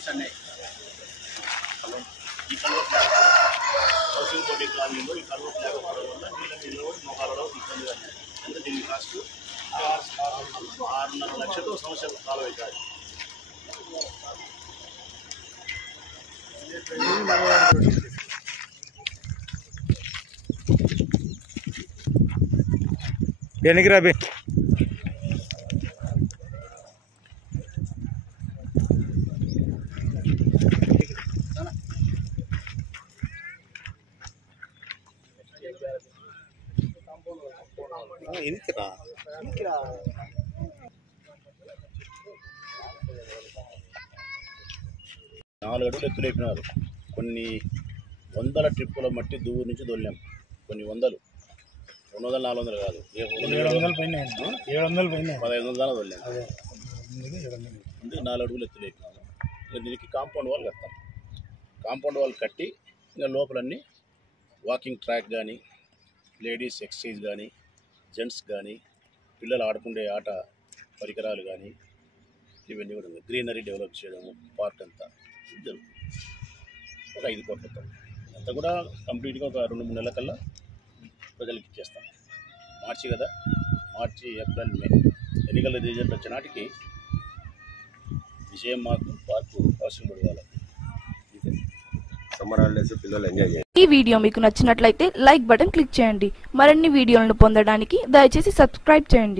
Lines అన్నాయి. ఈ కలువ హౌసింగ్ బోర్డు కాలనీలో ఈ కలువ లేకపోవడం వల్ల నీళ్ళ మొహాలలో ఇబ్బందిగా ఉన్నాయి. అంటే దీని కాస్ట్ 6.5 లక్షలతో సంవత్సరం కాలం అవుతుంది. వెనక్కి రాబే. ఎనికిరా 4 అడుగులు ఎత్తులేపినారు. కొన్ని వందల ట్రిప్పుల మట్టి దూరు నుంచి దొల్లాం. కొన్ని వందలు, 200, 400 కాదు, 700 పైన 1500 దాకా దొల్లాం. అందుకే 4 అడుగులు ఎత్తులేపినాము. దీనికి కాంపౌండ్ వాల్ కడతాం. కాంపౌండ్ వాల్ కట్టి ఇంకా లోపలన్నీ వాకింగ్ ట్రాక్ కానీ, లేడీస్ ఎక్సర్సైజ్ కానీ, జెంట్స్ కానీ, పిల్లలు ఆడుకునే ఆట పరికరాలు కానీ ఇవన్నీ కూడా ఉంది. గ్రీనరీ డెవలప్ చేయడము, పార్క్ అంతా ఒక 5 కోట్లతో అంతా కూడా కంప్లీట్గా ఒక 2-3 నెలల కల్లా ప్రజలకు ఇచ్చేస్తాం. మార్చి కదా, మార్చి, ఏప్రిల్, మే ఎన్నికల రిజల్ట్ వచ్చే నాటికి విజయం మాకు పార్కు అవసరం పడవాలి. సమ్మర్ హాలిడేస్ పిల్లలు ఎంజాయ్ చేయాలి. ఈ వీడియో మీకు నచ్చినట్లయితే లైక్ బటన్ క్లిక్ చేయండి. మరిన్ని వీడియోలను పొందడానికి దయచేసి సబ్స్క్రైబ్ చేయండి.